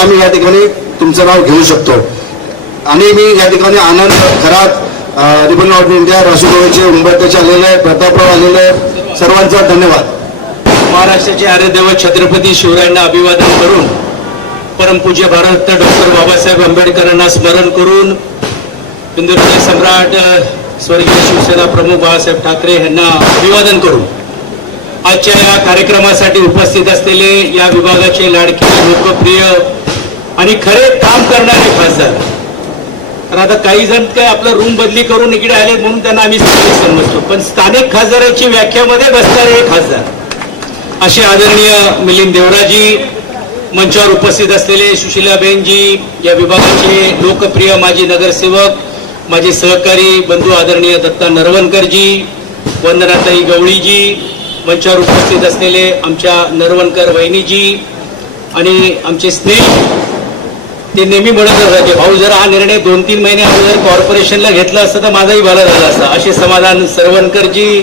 आम्ही या ठिकाणी तुमचं नाव घेऊ शकतो. आणि मी या ठिकाणी आनंद खरात, रिपब्लिक ऑफ इंडिया, राष्ट्रवादीचे उंबरठ्याचे आलेले, प्रतापराव आलेले, सर्वांचा धन्यवाद. महाराष्ट्राचे आराध्यदैवत छत्रपती शिवरायांना अभिवादन करून, परमपूज्य भारत डॉक्टर बाबासाहेब आंबेडकरांना स्मरण करून, हिंदुत्व सम्राट स्वर्गीय शिवसेना प्रमुख बाळासाहेब ठाकरे यांना अभिवादन करून आजच्या या कार्यक्रमासाठी उपस्थित असलेले या विभागाचे लाडके, लोकप्रिय आणि खरे काम करणारे खासदार. तर आता काही जण काय आपलं रूम बदली करून इकडे आले म्हणून त्यांना आम्ही स्थानिक समजतो, पण स्थानिक खासदाराची व्याख्यामध्ये बसणारे हे खासदार असे आदरणीय मिलिंद देवराजी, मंचावर उपस्थित असलेले सुशीलाबेनजी, या विभागाचे लोकप्रिय माजी नगरसेवक, माझे सहकारी बंधू आदरणीय दत्ता नरवणकरजी, वंदनाताई गवळीजी, मंचावर उपस्थित असलेले आमच्या नरवणकर वहिनीजी आणि आमचे स्नेह. ते नेहमी म्हणत असायचे, भाऊ जर हा निर्णय 2-3 महिने अगोदर कॉर्पोरेशनला घेतला असता तर माझाही भला झाला असता, असे समाधान सरवणकरजी.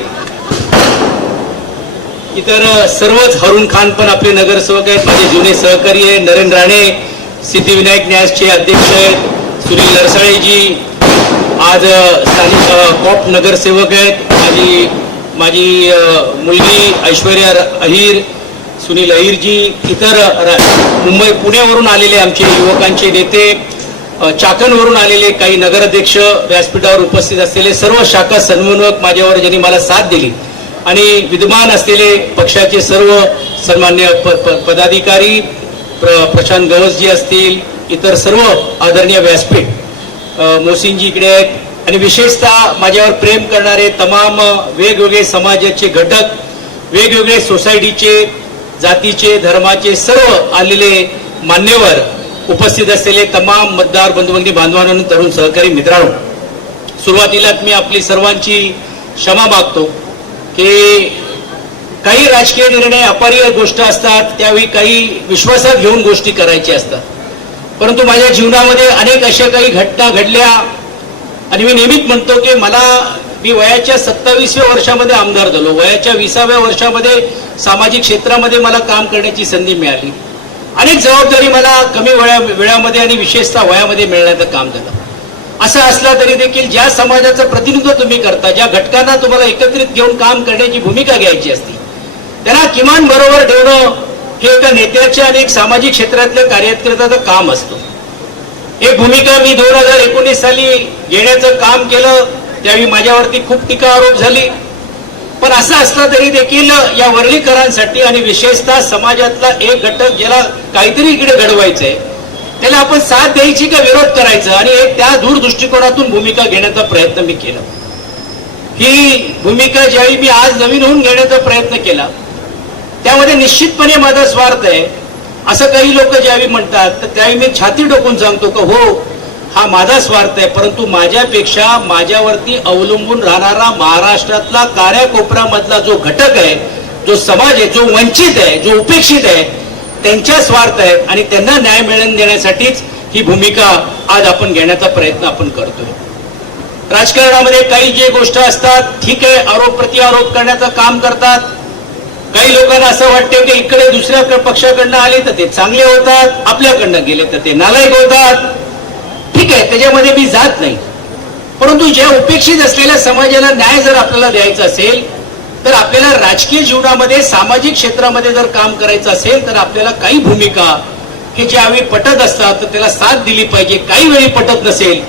इतर सर्वच, हरुण खान पण आपले नगरसेवक आहेत, माझे जुने सहकारी आहे, नरेंद्र राणे सिद्धिविनायक न्यासचे अध्यक्ष आहेत, सुनील नरसाळेजी आज स्थानिक कॉप नगरसेवक आहेत, माझी मुलगी ऐश्वर्या अहिर, सुनील अहिरजी, इतर मुंबई पुण्यावरून आलेले आमचे युवकांचे नेते, चाकणवरून आलेले काही नगराध्यक्ष, व्यासपीठावर उपस्थित असलेले सर्व शाखा समन्वयक माझ्यावर ज्यांनी मला साथ दिली, आणि विद्यमान असलेले पक्षाचे सर्व सन्मान्य पदाधिकारी, प्रशांत गवसजी असतील, इतर सर्व आदरणीय व्यासपीठ, मोसिनजी इकडे आहेत, आणि विशेषतः माझ्यावर प्रेम करणारे तमाम वेगवेगळे समाजाचे घटक, वेगवेगळे सोसायटीचे, जातीचे, धर्माचे सर्व आलेले मान्यवर, उपस्थित असलेले तमाम मतदार बंधू बांधवांनो, तरुण सहकारी मित्रांनो, सुरुवातीलाच मी आपली सर्वांची क्षमा मागतो की काही राजकीय निर्णय अपरिहार्य गोष्ट असतात, त्यावेळी काही विश्वासात घेऊन गोष्टी करायच्या असतात. परंतु माझ्या जीवनामध्ये अनेक अशा काही घटना घडल्या, आणि मी नेहमीच म्हणतो की मी वयाच्या 27व्या वर्षामध्ये आमदार झालो, वयाच्या 20व्या वर्षामध्ये सामाजिक क्षेत्रामध्ये मला काम करण्याची संधी मिळाली. अनेक जबाबदारी मला कमी वेळामध्ये आणि विशेषतः वयामध्ये मिळण्याचं काम झालं. असं असलं तरी देखील ज्या समाजाचं प्रतिनिधित्व तुम्ही करता, ज्या घटकांना तुम्हाला एकत्रित घेऊन काम करण्याची भूमिका घ्यायची असते, त्यांना किमान बरोबर ठेवणं हे एका नेत्याच्या आणि एक सामाजिक क्षेत्रातल्या कार्यकर्त्याचं काम असतं. एक भूमिका मी 2019 साली घेण्याचं काम केलं, त्यावेळी माझ्यावरती खूप टीका आरोप झाली. पण असं असलं तरी देखील या वर्णीकरांसाठी आणि विशेषतः समाजातला एक घटक ज्याला काहीतरी इकडे घडवायचंय, त्याला आपण साथ द्यायची का विरोध करायचा, आणि एक त्या दूरदृष्टिकोनातून भूमिका घेण्याचा प्रयत्न मी केला. ही भूमिका ज्यावेळी मी आज नवीन होऊन घेण्याचा प्रयत्न केला, त्यामध्ये निश्चितपणे माझा स्वार्थ आहे असं काही लोक ज्यावेळी म्हणतात, तर त्यावेळी मी छाती टोकून सांगतो की हो, हा माझा स्वार्थ आहे, परंतु माझ्यापेक्षा माझ्यावरती अवलंबून राहणारा महाराष्ट्रातला काऱ्याकोपऱ्यामधला जो घटक आहे, जो समाज आहे, जो वंचित आहे, जो उपेक्षित आहे, त्यांच्या स्वार्थ आहे, आणि त्यांना न्याय मिळवून देण्यासाठीच ही भूमिका आज आपण घेण्याचा प्रयत्न आपण करतोय. राजकारणामध्ये काही जे गोष्ट असतात, ठीक आहे, आरोप प्रत्यारोप करण्याचं काम करतात. काही लोकांना असं वाटते की इकडे दुसऱ्या पक्षाकडनं आले तर ते चांगले होतात, आपल्याकडनं गेले तर ते नालायक होतात. ठीक आहे, त्याच्यामध्ये मी जात नाही. परंतु ज्या उपेक्षित असलेल्या समाजाला न्याय जर आपल्याला द्यायचा असेल, तर आपल्याला राजकीय जीवनामध्ये, सामाजिक क्षेत्रामध्ये जर काम करायचं असेल, तर आपल्याला काही भूमिका हे ज्यावेळी पटत असतात तर त्याला साथ दिली पाहिजे. काही वेळी पटत नसेल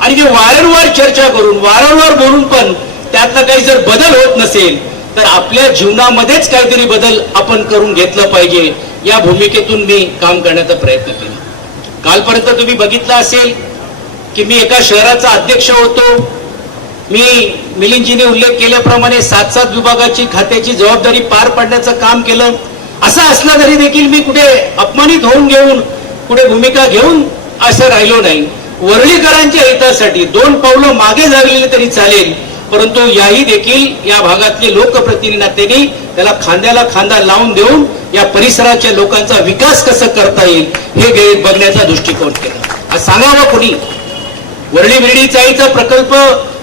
आणि जे वारंवार चर्चा करून, वारंवार बोलून पण त्यातला काही जर बदल होत नसेल, तर आपल्या जीवनामध्येच काहीतरी बदल आपण करून घेतलं पाहिजे. या भूमिकेतून मी काम करण्याचा प्रयत्न केला. कालपर्यंत तुम्ही बघितलं असेल की मी एका शहराचा अध्यक्ष होतो. मी मिलिंदजीने उल्लेख केल्याप्रमाणे 7-7 विभागाची खात्याची जबाबदारी पार पाडण्याचं काम केलं. असं असलं तरी देखील मी कुठे अपमानित होऊन घेऊन, कुठे भूमिका घेऊन असं राहिलो नाही. वरळीकरांच्या हितासाठी 2 पावलं मागे जागलेले तरी चालेल, परंतु याही देखील या भागातले लोकप्रतिनिधी त्याला खांद्याला खांदा लावून देऊन या परिसराच्या लोकांचा विकास कसं करता येईल हे बघण्याचा दृष्टिकोन केला. सांगावं कोणी, वरळी बिर्डी चाळीचा प्रकल्प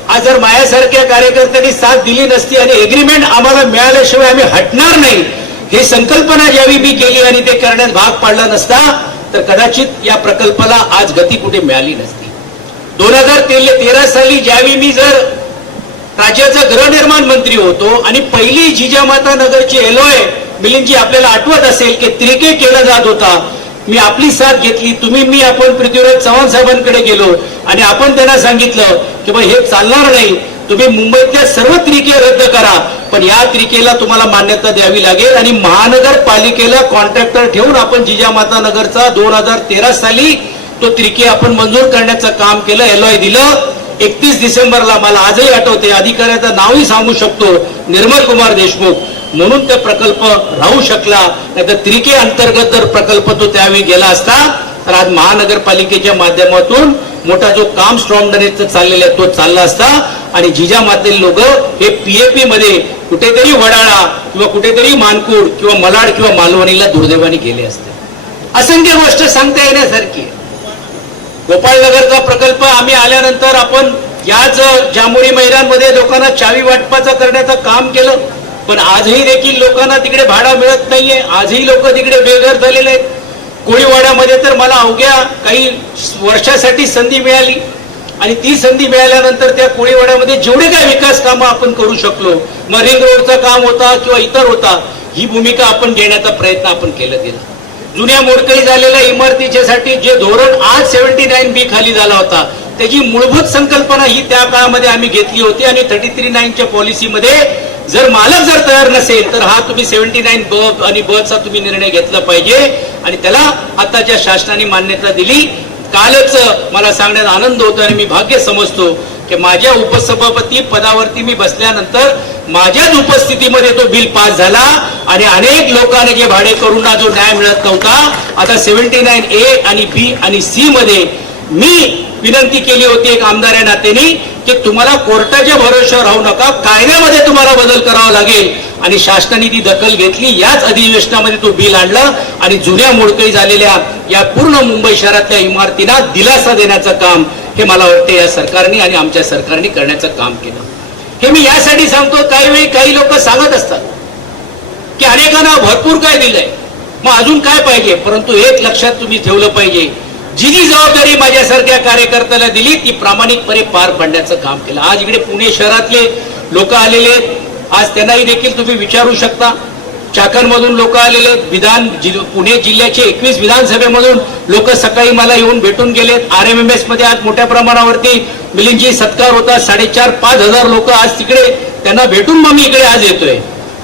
आज जर माझ्यासारख्या कार्यकर्त्यांनी साथ दिली नसती आणि एग्रीमेंट आम्हाला मिळाल्याशिवाय आम्ही हटणार नाही, ही संकल्पना ज्यावेळी मी केली आणि ते करण्यास भाग पाडला नसता, तर कदाचित या प्रकल्पाला आज गती कुठे मिळाली नसती. 2013 साली ज्यावेळी मी जर राज्याचा गृहनिर्माण मंत्री होतो आणि पहिली जिजामाता नगरची एलओए, मिलिंदजी आपल्याला आठवत असेल की त्रिके केला जात होता, मी आपली साथ घेतली, तुम्ही मी आपण पृथ्वीराज चव्हाण साहेबांकडे गेलो आणि आपण त्यांना सांगितलं की बा हे चालणार नाही, तुम्ही मुंबईतल्या सर्व त्रिके रद्द करा, पण या त्रिकेला तुम्हाला मान्यता द्यावी लागेल आणि महानगरपालिकेला कॉन्ट्रॅक्टर ठेवून आपण जिजामाता नगरचा 2013 साली तो त्रिके आपण मंजूर करण्याचं काम केलं, एलओए दिलं. 31 डिसेंबरला मला आजही आठवते, अधिकाऱ्याचं नावही सांगू शकतो, निर्मल कुमार देशमुख, म्हणून तो प्रकल्प राहू शकला. नाहीतर त्रिके अंतर्गत जर प्रकल्प तो त्यावेळी गेला असता तर आज महानगरपालिकेच्या माध्यमातून मोठा जो काम स्ट्रॉंग ड्रेनेजचा चाललेला आहे तो चालला असता आणि जिजामातेल लोक हे पीएपी मध्ये कुठेतरी वडाळा किंवा कुठेतरी मानकूड किंवा मलाड किंवा मालवणीला दुर्दैवाने गेले असते. असंख्य गोष्ट सांगता येण्यासारखी. गोपाळनगरचा प्रकल्प आम्ही आल्यानंतर आपण याच जांभोळी मैदानमध्ये लोकांना चावी वाटपाचं करण्याचं काम केलं, पण आजही देखील लोकांना तिकडे भाडा मिळत नाहीये, आजही लोक तिकडे बेघर झालेले आहेत. कोळीवाड्यामध्ये तर मला अवघ्या काही वर्षासाठी संधी मिळाली आणि ती संधी मिळाल्यानंतर त्या कोळीवाड्यामध्ये जेवढे काही विकास कामं आपण करू शकलो, मग रिंग रोडचं काम होता किंवा इतर होता, ही भूमिका आपण घेण्याचा प्रयत्न आपण केला गेला. जुन्या मोडकळी झालेल्या इमारतीच्यासाठी जे धोरण आज 79B खाली झाला होता त्याची मूलभूत संकल्पना ही त्या काळामध्ये आम्ही घेतली होती आणि 33(9) पॉलिसीमध्ये जर मालक जर तयार नसेल तर हा तुम्ही 79 आणि चा तुम्ही निर्णय घेतला पाहिजे आणि त्याला आताच्या शासनाने मान्यता दिली. कालच मला सांगण्यात आनंद होतो आणि मी भाग्य समजतो की माझ्या उपसभापती पदावरती मी बसल्यानंतर माझ्याच उपस्थितीमध्ये तो बिल पास झाला आणि अनेक लोकांनी जे भाडेकरूंना जो न्याय मिळत नव्हता, आता 79A आणि B आणि C मध्ये मी विनंती केली होती एक आमदार या नात्याने की तुम्हाला कोर्टाच्या भरोश्यावर राहू नका, कायद्यामध्ये तुम्हाला बदल करावा लागेल आणि शासनाने ती दखल घेतली. याच अधिवेशनामध्ये तो बिल आणलं आणि जुन्या मोडकळी झालेल्या या पूर्ण मुंबई शहरातल्या इमारतींना दिलासा देण्याचं काम हे मला वाटते या सरकारने आणि आमच्या सरकारने करण्याचं काम केलं. हे मी यासाठी सांगतो, काही वेळी काही लोक सांगत असतात की अनेकांना भरपूर काय दिलंय, मग अजून काय पाहिजे, परंतु एक लक्षात तुम्ही ठेवलं पाहिजे, जी जी जबाबदारी माझ्यासारख्या कार्यकर्त्याला दिली ती प्रामाणिकपणे पार पाडण्याचं काम केलं. आज इकडे पुणे शहरातले लोक आलेले आहेत, आज त्यांनाही देखील तुम्ही विचारू शकता. चाकणमधून लोक आलेले आहेत, पुणे जिल्ह्याचे 21 विधानसभेमधून लोक सकाळी मला येऊन भेटून गेलेत. RMMS मध्ये आज मोठ्या प्रमाणावरती मिलिंदजी सत्कार होता, 4,500-5,000 हजार लोक आज तिकडे त्यांना भेटून मग मी इकडे आज येतोय.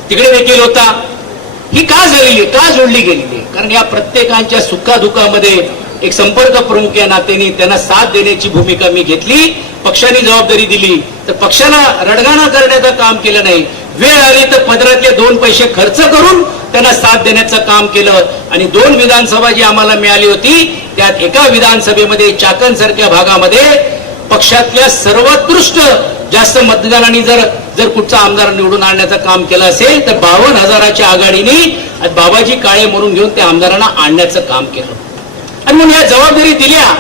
तिकडे देखील होता. ही का झालेली, का जोडली गेलेली? कारण या प्रत्येकांच्या सुखादुखामध्ये एक संपर्क प्रमुख या नात्याने त्यांना साथ देण्याची भूमिका मी घेतली. पक्षाने जबाबदारी दिली तर पक्षाला रडगाणा करण्याचं काम केलं नाही, वेळ आली तर पदरातले 2 पैसे खर्च करून त्यांना साथ देण्याचं काम केलं आणि 2 विधानसभा जी आम्हाला मिळाली होती त्यात एका विधानसभेमध्ये चाकण सारख्या भागामध्ये पक्षातल्या सर्वोत्कृष्ट जास्त मतदारांनी जर कुठचा आमदार निवडून आणण्याचं काम केलं असेल तर 52,000च्या आघाडीने बाबाजी काळे म्हणून घेऊन त्या आमदारांना आणण्याचं काम केलं. आणि म्हणून या जबाबदारी दिल्या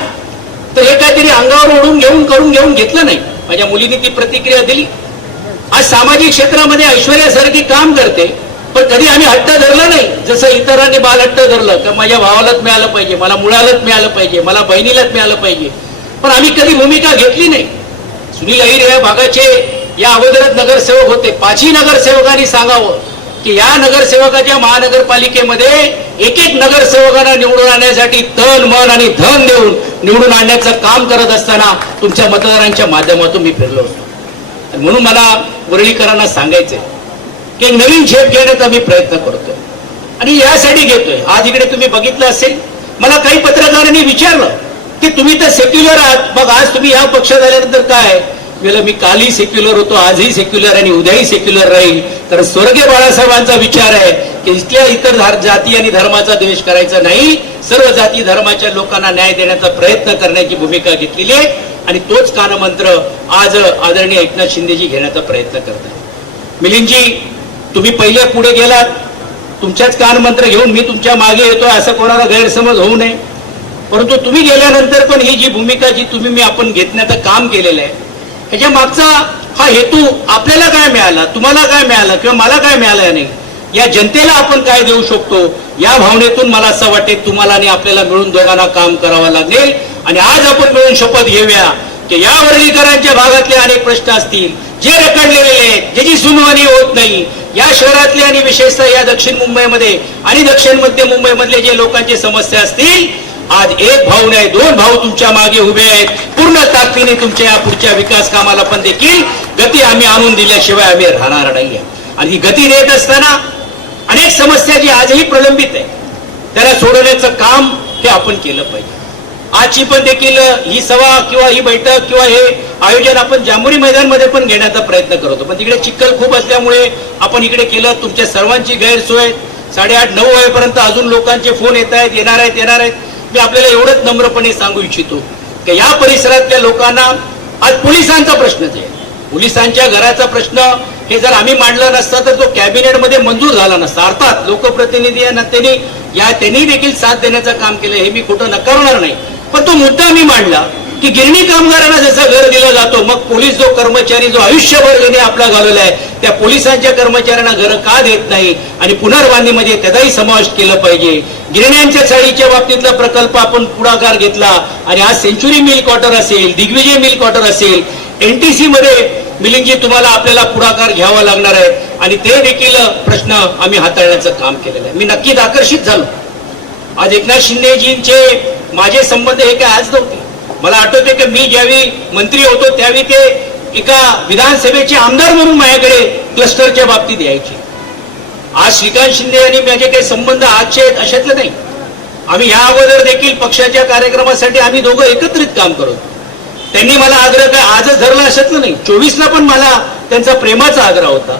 तर हे काहीतरी अंगावर ओढून करून घेतलं नाही. माझ्या मुलीने ती प्रतिक्रिया दिली. आज सामाजिक क्षेत्रामध्ये ऐश्वर्यासारखी काम करते, पण कधी आम्ही हट्ट धरला नाही जसं इतरांनी बाल हट्ट धरलं की माझ्या भावालाच मिळालं पाहिजे, मला मुलालाच मिळालं पाहिजे, मला बहिणीलाच मिळालं पाहिजे, पण आम्ही कधी भूमिका घेतली नाही. सुनील अहिर या भागाचे या अगोदरच नगरसेवक होते. 5ही नगरसेवकांनी सांगावं की या नगरसेवकाच्या महानगरपालिकेमध्ये एक नगरसेवकांना निवडून आणण्यासाठी तन मन आणि धन देऊन निवडून आणण्याचं काम करत असताना तुमच्या मतदारांच्या माध्यमातून मी फिरलो होतो. आणि म्हणून मला वरळीकरांना सांगायचंय की एक नवीन झेप घेण्याचा मी प्रयत्न करतोय आणि यासाठी घेतोय. आज इकडे तुम्ही बघितलं असेल, मला काही पत्रकारांनी विचारलं की तुम्ही तर सेक्युलर आहात, मग आज तुम्ही या पक्षात आल्यानंतर काय? मी कालही सेक्युलर होतो, आजही सेक्युलर आणि उद्याही सेक्युलर राहील. कारण स्वर्गीय बाळासाहेबांचा विचार आहे की इथल्या इतर जाती आणि धर्माचा द्वेष करायचा नाही, सर्व जाती धर्माच्या लोकांना न्याय देण्याचा प्रयत्न करण्याची भूमिका घेतलेली आहे आणि तोच कानमंत्र आज आदरणीय एकनाथ शिंदेजी घेण्याचा प्रयत्न करतात. मिलिंदजी, तुम्ही पहिले पुढे गेलात, तुमच्याच कानमंत्र घेऊन मी तुमच्या मागे येतोय असं कोणाला गैरसमज होऊ नये. परंतु तुम्ही गेल्यानंतर पण ही जी भूमिका जी तुम्ही आपण घेतण्याचं काम केलेलं आहे ह्याच्या मागचा हा हेतू आपल्याला काय मिळाला, तुम्हाला काय मिळालं किंवा मला काय मिळालं नाही, या जनतेला आपण काय देऊ शकतो, या भावनेतून मला असं वाटेल तुम्हाला आणि आपल्याला मिळून दोघांना काम करावं लागेल. आणि आज आपण मिळून शपथ घेऊया की या वरळीकरांच्या भागातले अनेक प्रश्न असतील जे रखडलेले आहेत, ज्याची सुनवाई होत नाही, या शहरातले आणि विशेषतः या दक्षिण मुंबईमध्ये आणि दक्षिण मध्य मुंबईमधले जे लोकांची समस्या असतील, आज एक भाऊ नाही 2 भाऊ तुमच्या मागे उभे आहेत. पूर्ण ताकदीने तुमच्या या पुढच्या विकास कामाला पण देखील गती आम्ही आणून दिल्याशिवाय आम्ही राहणार नाहीये. आणि ही गती देत असताना अनेक समस्या जी आजही प्रलंबित आहे त्याला सोडवण्याचं काम हे आपण केलं पाहिजे. आजची पण देखील ही सभा किंवा ही बैठक किंवा हे आयोजन आपण जांभुरी मैदानमध्ये पण घेण्याचा प्रयत्न करतो, पण तिकडे चिखल खूप असल्यामुळे आपण इकडे केलं. तुमच्या सर्वांची गैरसोय 8:30-9 वाजेपर्यंत अजून लोकांचे फोन येत आहेत, येणार आहेत. मी आपल्याला एवढंच नम्रपणे सांगू इच्छितो की या परिसरातल्या लोकांना आज पोलिसांचा प्रश्नच आहे. पोलिसांच्या घराचा प्रश्न हे जर आम्ही मांडला नसता तर तो कॅबिनेटमध्ये मंजूर झाला नसता. अर्थात लोकप्रतिनिधी या नात्याने त्यांनी देखील साथ देण्याचं काम केलं, हे मी खोटं नकारणार नाही. पण तो मुद्दा मी मांडला की गिरणी कामगारांना जसं घर दिलं जातो, मग पोलीस जो कर्मचारी जो आयुष्यभर त्याने आपला घालवला आहे, त्या पोलिसांच्या कर्मचाऱ्यांना घर का देत नाही आणि पुनर्बांधणीमध्ये त्याचाही समावेश केला पाहिजे. गिरण्यांच्या चाळीच्या बाबतीतला प्रकल्प आपण पुढाकार घेतला आणि आज सेंच्युरी मिल क्वार्टर असेल, दिग्विजय मिल क्वार्टर असेल, NTC मध्ये मिलिंगजी तुम्हाला आपल्याला पुढाकार घ्यावा लागणार आहे आणि ते देखील प्रश्न आम्ही हाताळण्याचं काम केलेलं आहे. मी नक्कीच आकर्षित झालो. आज एकनाथ शिंदेजींचे माझे संबंध हे काय आज नव्हते. मला आठवते की मी ज्यावेळी मंत्री होतो त्यावेळी ते एका विधानसभेचे आमदार म्हणून माझ्याकडे क्लस्टरच्या बाबतीत यायचे. आज श्रीकांत शिंदे आणि माझे काही संबंध आजचे आहेत अशातलं नाही. आम्ही या अगोदर देखील पक्षाच्या कार्यक्रमासाठी आम्ही दोघं एकत्रित काम करतो. त्यांनी मला आग्रह काय आजच धरला अशातलं नाही. 24ला पण मला त्यांचा प्रेमाचा आग्रह होता,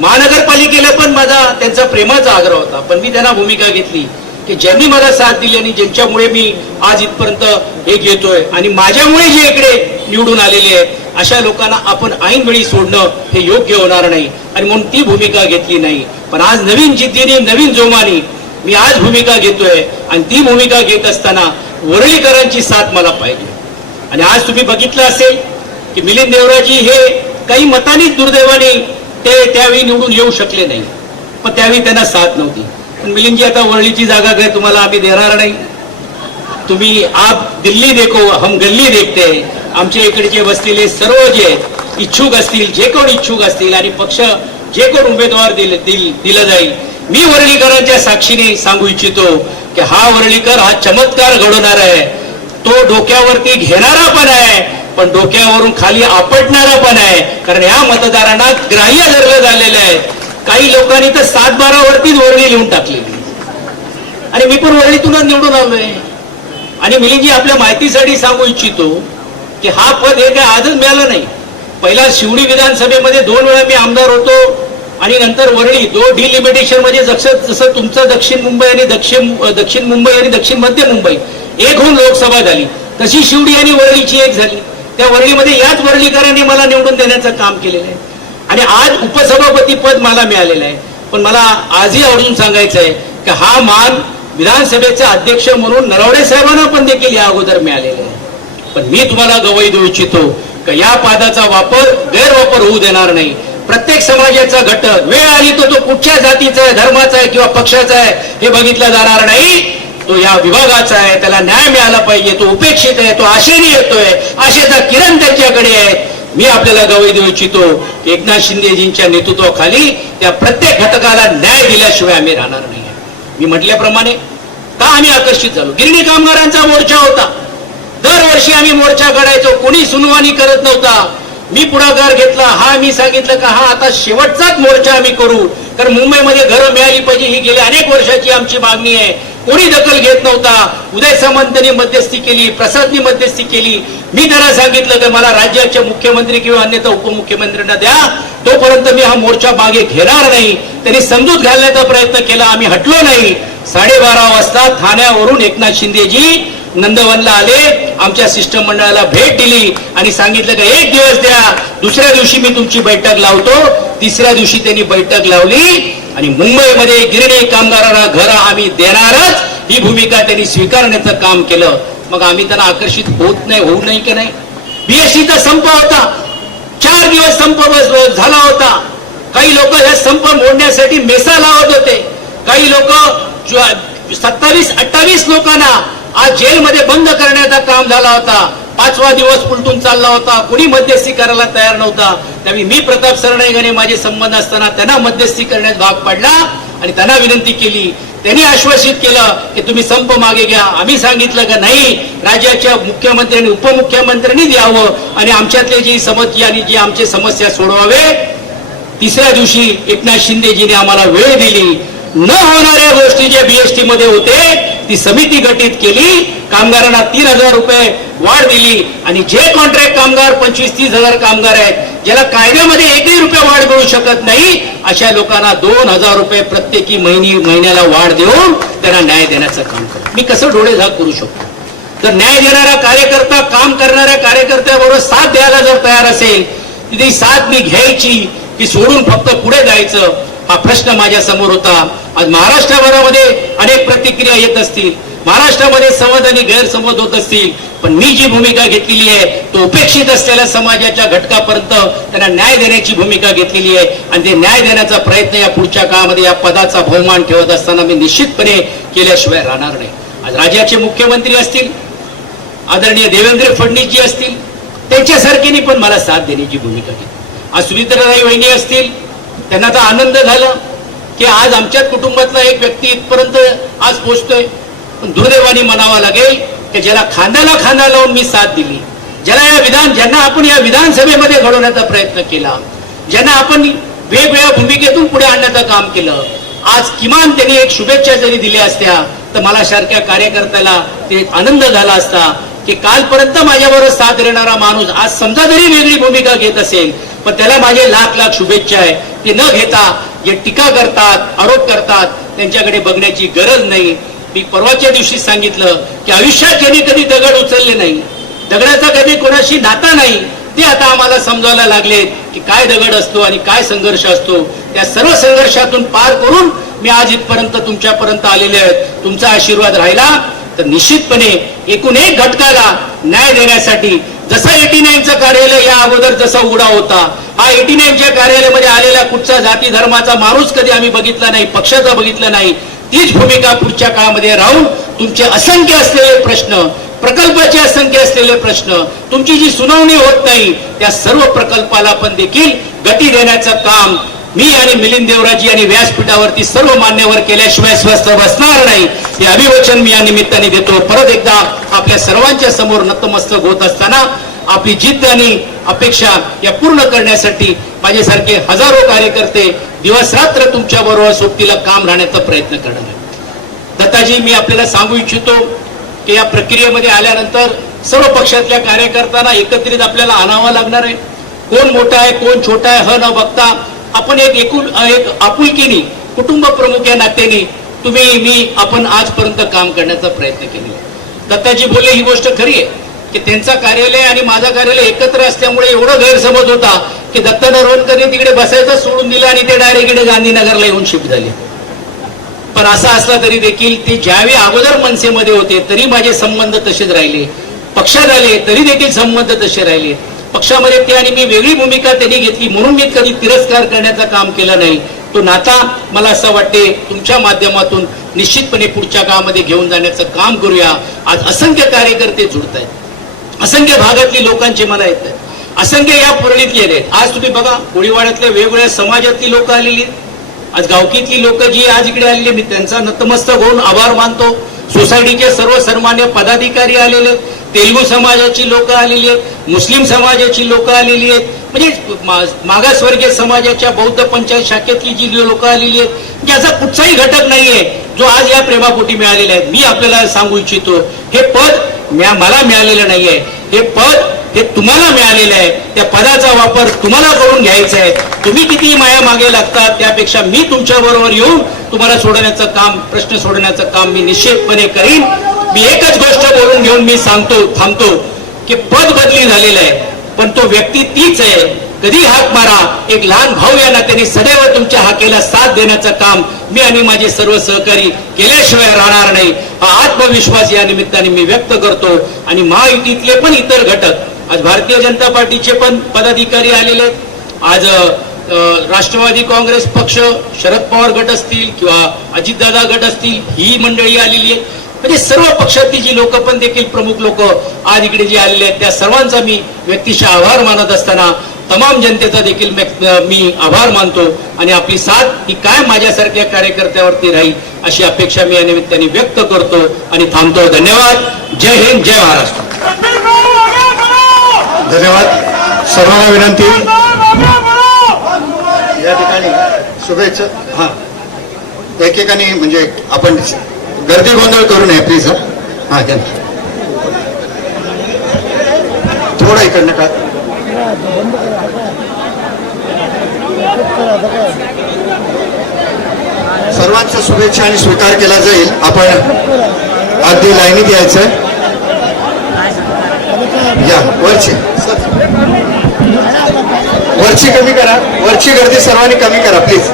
महानगरपालिकेला पण माझा त्यांचा प्रेमाचा आग्रह होता. पण मी त्यांना भूमिका घेतली की ज्यांनी मला साथ दिली आणि ज्यांच्यामुळे मी आज इथपर्यंत हे घेतोय आणि माझ्यामुळे जे इकडे निवडून आलेले आहेत अशा लोकांना आपण ऐन वेळी सोडणं हे योग्य होणार नाही आणि म्हणून ती भूमिका घेतली नाही. पण आज नवीन जिद्दीने नवीन जोमाने मी आज भूमिका घेतोय आणि ती भूमिका घेत असताना वरळीकरांची साथ मला पाहिजे. आणि आज तुम्ही बघितलं असेल की मिलिंद देवराजी हे काही मतांनी दुर्दैवाने ते त्यावेळी निवडून येऊ शकले नाही, पण त्यावेळी त्यांना साथ नव्हती. पण मिलिंदजी आता वरळीची जागा काय तुम्हाला आम्ही देणार नाही. तुम्ही आप दिल्ली देखो हम गल्ली देखते. आमच्या इकडचे बसलेले सर्व जे इच्छुक असतील, जे कोण इच्छुक असतील आणि पक्ष जे कोण उमेदवार दिलं जाईल, मी वरळीकरांच्या साक्षीने सांगू इच्छितो की हा वरळीकर हा चमत्कार घडवणार आहे. तो डोक्यावरती घेणारा पण आहे, पण डोक्यावरून खाली आपटणारा पण आहे. कारण या मतदारांना ग्राह्य धरलं झालेलं आहे. काही लोकांनी तर 7-12 वरतीच वरळी लिहून टाकलेली आणि मी पण वरळीतूनच निवडून आलोय. आणि मिलिंदजी आपल्या माहितीसाठी सांगू इच्छितो की हा पद हे काय आजच मिळालं नाही. पहिला शिवडी विधानसभेमध्ये 2 वेळा मी आमदार होतो आणि नंतर वरळी डिलिमिटेशन मध्ये जसं तुमचं दक्षिण मुंबई आणि दक्षिण मुंबई आणि दक्षिण मध्य मुंबई एक होऊन लोकसभा झाली, तशी शिवडी आणि वरळीची एक झाली. त्या वरळीमध्ये याच वरळीकरांनी मला निवडून देण्याचं काम केलेलं आहे आणि आज उपसभापती पद मला मिळालेलं आहे. पण मला आजही आवडून सांगायचं आहे की हा मान विधानसभेचे अध्यक्ष म्हणून नरवडे साहेबांना पण देखील या अगोदर मिळालेला आहे. पण मी तुम्हाला गवाही देऊ इच्छितो की या पदाचा वापर गैरवापर होऊ देणार नाही. प्रत्येक समाजाचा घटक वेळ आली तो कुठच्या जातीचा आहे, धर्माचा आहे किंवा पक्षाचा आहे हे बघितला जाणार नाही. तो या विभागाचा आहे, त्याला न्याय मिळाला पाहिजे. तो उपेक्षित आहे, तो आशेने येतोय, आशेचा किरण त्याच्याकडे आहे. मी आपल्याला गवाही देऊ इच्छितो की एकनाथ शिंदेजींच्या नेतृत्वाखाली त्या प्रत्येक घटकाला न्याय दिल्याशिवाय आम्ही राहणार नाही. मी म्हटल्याप्रमाणे का आम्ही आकर्षित झालो, गिरणी कामगारांचा मोर्चा होता. दरवर्षी आम्ही मोर्चा काढायचो, कोणी सुनवाई करत नव्हता. मी पुढाकार घेतला. मी सांगितलं का हा आता शेवटचाच मोर्चा आम्ही करू, कारण मुंबईमध्ये घरं मिळाली पाहिजे ही गेल्या अनेक वर्षाची आमची मागणी आहे. कोणी दखल घेत नव्हता. उदय सामंतांनी मध्यस्थी केली, प्रसादनी मध्यस्थी केली. मी त्यांना सांगितलं की मला राज्याचे मुख्यमंत्री किंवा अन्यथा उपमुख्यमंत्र्यांना द्या, तोपर्यंत मी हा मोर्चा मागे घेणार नाही. त्यांनी समजूत घालण्याचा प्रयत्न केला, आम्ही हटलो नाही. 12:30 वाजता ठाण्यावरून एकनाथ शिंदेजी नंदवनला आले, आमच्या शिष्टमंडळाला भेट दिली आणि सांगितलं की 1 दिवस द्या, दुसऱ्या दिवशी मी तुमची बैठक लावतो. तिसऱ्या दिवशी त्यांनी बैठक लावली आणि मुंबईमध्ये गिरणी कामगारांना घरं आम्ही देणारच ही भूमिका त्यांनी स्वीकारण्याचं काम केलं. मग आम्ही त्यांना आकर्षित होऊ नाही की नाही. BSCचा संप होता, 4 दिवस संप झाला होता. काही लोक हे संप मोडण्यासाठी मेसा लावत होते. काही लोक 27-28 लोकांना आज जेलमध्ये बंद करण्याचं काम झाला होता. 5वा दिवस उलटून चालला होता. कोणी मध्यस्थी करायला तयार नव्हता. त्यावेळी मी प्रताप सरनाईक माझे संबंध असताना त्यांना मध्यस्थी करण्यास भाग पडला आणि त्यांना विनंती केली. त्यांनी आश्वासित केलं की तुम्ही संप मागे घ्या. आम्ही सांगितलं की नाही, राज्याच्या मुख्यमंत्री आणि उपमुख्यमंत्र्यांनी द्यावं आणि आमच्यातले जी समस्या आणि जी आमची समस्या सोडवावे. तिसऱ्या दिवशी एकनाथ शिंदेजीने आम्हाला वेळ दिली. न होणाऱ्या गोष्टी जे बीएसटी मध्ये होते ती समिती गठीत केली. कामगारांना 3,000 रुपये वाढ दिली आणि जे कॉन्ट्रॅक्ट कामगार 25-30 हजार कामगार आहेत, ज्याला कायद्यामध्ये 1 रुपया वाढ मिळू शकत नाही, अशा लोकांना 2,000 रुपये प्रत्येकी महिन्याला वाढ देऊन त्यांना न्याय देण्याचं काम करतो. मी कसं डोळे झाक करू शकतो? तर न्याय देणारा कार्यकर्ता, काम करणाऱ्या कार्यकर्त्याबरोबर साथ द्यायला जर तयार असेल, तिथे साथ मी घ्यायची की सोडून फक्त पुढे जायचं, हा प्रश्न माझ्या समोर होता. आज महाराष्ट्रभरामध्ये अनेक प्रतिक्रिया येत असतील, महाराष्ट्रामध्ये समज आणि गैरसमज होत असतील, पण मी जी भूमिका घेतलेली आहे तो उपेक्षित असलेल्या समाजाच्या घटकापर्यंत त्यांना न्याय देण्याची भूमिका घेतलेली आहे आणि ते न्याय देण्याचा प्रयत्न या पुढच्या काळामध्ये या पदाचा बहुमान ठेवत असताना मी निश्चितपणे केल्याशिवाय राहणार नाही. आज राज्याचे मुख्यमंत्री असतील, आदरणीय देवेंद्र फडणवीसजी असतील, त्यांच्यासारखीने पण मला साथ देण्याची भूमिका घेतली. आज सुनीताताई वहिनी असतील, त्यांना तर आनंद झाला की आज आमच्या कुटुंबातला एक व्यक्ती इथपर्यंत आज पोहोचतोय. पण दुर्दैवाने म्हणावं लागेल की ज्याला खांद्याला खांदा लावून मी साथ दिली, ज्यांना आपण या विधानसभेमध्ये घडवण्याचा प्रयत्न केला, ज्यांना आपण वेगवेगळ्या भूमिकेतून पुढे आणण्याचं काम केलं, आज किमान त्यांनी एक शुभेच्छा जरी दिल्या असत्या तर मला सारख्या कार्यकर्त्याला ते आनंद झाला असता की कालपर्यंत माझ्याबरोबर साथ देणारा माणूस आज समजा जरी वेगळी भूमिका घेत असेल, पण त्याला माझे लाख शुभेच्छा आहे. ते न घेता जे टीका करतात, आरोप करतात, त्यांच्याकडे बघण्याची गरज नाही. मी परवाच्या दिवशी सांगितलं की आयुष्यात ज्यांनी कधी दगड उचलले नाही, दगडाचा कधी कोणाशी नाता नाही, ते आता आम्हाला समजायला लागले की काय दगड असतो आणि काय संघर्ष असतो. त्या सर्व संघर्षातून पार करून मी आज इथपर्यंत तुमच्यापर्यंत आलेले आहेत. तुमचा आशीर्वाद राहिला तर निश्चितपणे एकूण एक घटकाला न्याय देण्यासाठी, जसं 89चं कार्यालय या अगोदर जसा उघडा होता, हा 89च्या कार्यालयामध्ये आलेला कुठचा जाती धर्माचा माणूस कधी आम्ही बघितला नाही, पक्षाचा बघितला नाही. तीच भूमिका पुढच्या काळामध्ये राहून तुमचे असंख्य असलेले प्रश्न, प्रकल्पाचे असंख्य असलेले प्रश्न, तुमची जी सुनावणी होत नाही त्या सर्व प्रकल्पाला पण देखील गती देण्याचं काम मी आणि मिलिंद देवराजी आणि व्यासपीठावरती सर्व मान्यवर केल्याशिवाय स्वस्थ बसणार नाही, हे अभिवचन मी या निमित्ताने देतो. परत एकदा आपल्या सर्वांच्या समोर नतमस्तक होत असताना आपली जिद्द आणि अपेक्षा या पूर्ण करण्यासाठी माझ्यासारखे हजारो कार्यकर्ते दिवस रात्र तुमच्या बरोबर सोबतीला काम राहण्याचा प्रयत्न करणार आहे. दत्ताजी, मी आपल्याला सांगू इच्छितो की या प्रक्रियेमध्ये आल्यानंतर सर्व पक्षातल्या कार्यकर्त्यांना एकत्रित आपल्याला आणावं लागणार आहे. कोण मोठा आहे कोण छोटा आहे हे न बघता आपण एक आपुलकीने, कुटुंब प्रमुख या नात्याने तुम्ही मी आपण आजपर्यंत काम करण्याचा प्रयत्न केला. दत्ताजी बोलले ही गोष्ट खरी आहे की त्यांचा कार्यालय आणि माझा कार्यालय एकत्र असल्यामुळे एवढा गैरसमज होता की दत्त नरवणकरने तिकडे बसायचं सोडून दिलं आणि ते डायरेक्ट इकडे गांधीनगरला येऊन शिफ्ट झाले. पण असं असला तरी देखील ते ज्यावेळी अगोदर मनसेमध्ये होते तरी माझे संबंध तसेच राहिले, पक्षात आले तरी देखील संबंध तसे राहिले. पक्षामध्ये ते आणि मी वेगळी भूमिका त्यांनी घेतली म्हणून मी कधी तिरस्कार करण्याचं काम केलं नाही. तो नाता मला असं वाटते तुमच्या माध्यमातून निश्चितपणे पुढच्या काळामध्ये घेऊन जाण्याचं काम करूया. आज असंख्य कार्यकर्ते जुळत आहेत, असंख्य भागातली लोकांची मला येत आहेत, असंख्य या परळीतले आहेत. आज तुम्ही बघा कोळीवाड्यातल्या वेगवेगळ्या समाजातली लोक आलेली आहेत, आज गावकीतली लोक जी आज इकडे आलेली, मी त्यांचा नतमस्तक होऊन आभार मानतो. सोसायटीचे सर्व सन्मान्य पदाधिकारी आलेले आहेत, तेलुगू समाजाची लोक आलेली आहेत, मुस्लिम समाजाची लोक आलेली आहेत, म्हणजे मागासवर्गीय समाजाच्या बौद्ध पंचायत शाखेतली जी लोक आलेली आहेत, म्हणजे असा कुठचाही घटक नाहीये जो आज या प्रेमापोटी मिळालेला आहे. मी आपल्याला सांगू इच्छितो हे पद मला मिळालेलं नाहीये, हे पद हे तुम्हाला मिळालेलं आहे. त्या पदाचा वापर तुम्हाला करून घ्यायचा आहे. तुम्ही किती माया मागे लागतात त्यापेक्षा मी तुमच्या बरोबर येऊन तुम्हाला सोडवण्याचं काम, प्रश्न सोडवण्याचं काम मी निश्चितपणे करीन. मी एकच गोष्ट बोलून घेऊन मी थांबतो की पद बदली झालेलं आहे पण तो व्यक्ती तीच आहे. कधी हाक मारा, एक लहान भाऊ या नात्याने सदैव तुमच्या हाकेला साथ देण्याचं काम मी आणि माझे सर्व सहकारी केल्याशिवाय राहणार नाही, हा आत्मविश्वास या निमित्ताने मी व्यक्त करतो. आणि महायुतीतले पण इतर घटक, आज भारतीय जनता पार्टीचे पण पदाधिकारी आलेले आहेत, आज राष्ट्रवादी काँग्रेस पक्ष, शरद पवार गट असतील किंवा अजितदादा गट असतील, ही मंडळी आलेली आहे. म्हणजे सर्व पक्षातली जी लोक पण देखील प्रमुख लोक आज इकडे जे आलेले आहेत त्या सर्वांचा मी व्यक्तिशः आभार मानत असताना तमाम जनतेचा देखील मी आभार मानतो आणि आपली साथ ही काय माझ्यासारख्या कार्यकर्त्यावरती राहील अशी अपेक्षा मी या निमित्ताने व्यक्त करतो आणि थांबतो. धन्यवाद. जय हिंद, जय महाराष्ट्र. धन्यवाद. सर्वांना विनंती या ठिकाणी शुभेच्छा. हा, एकेकाने म्हणजे आपण गर्दी गोंधळ करू नये प्लीज. हा घ्या थोडं इकडनं का. सर्वांच्या शुभेच्छा आणि स्वीकार केला जाईल. आपण अगदी लाईनीत यायचं. या वरची वरची कमी करा, वरची गर्दी सर्वांनी कमी करा प्लीज.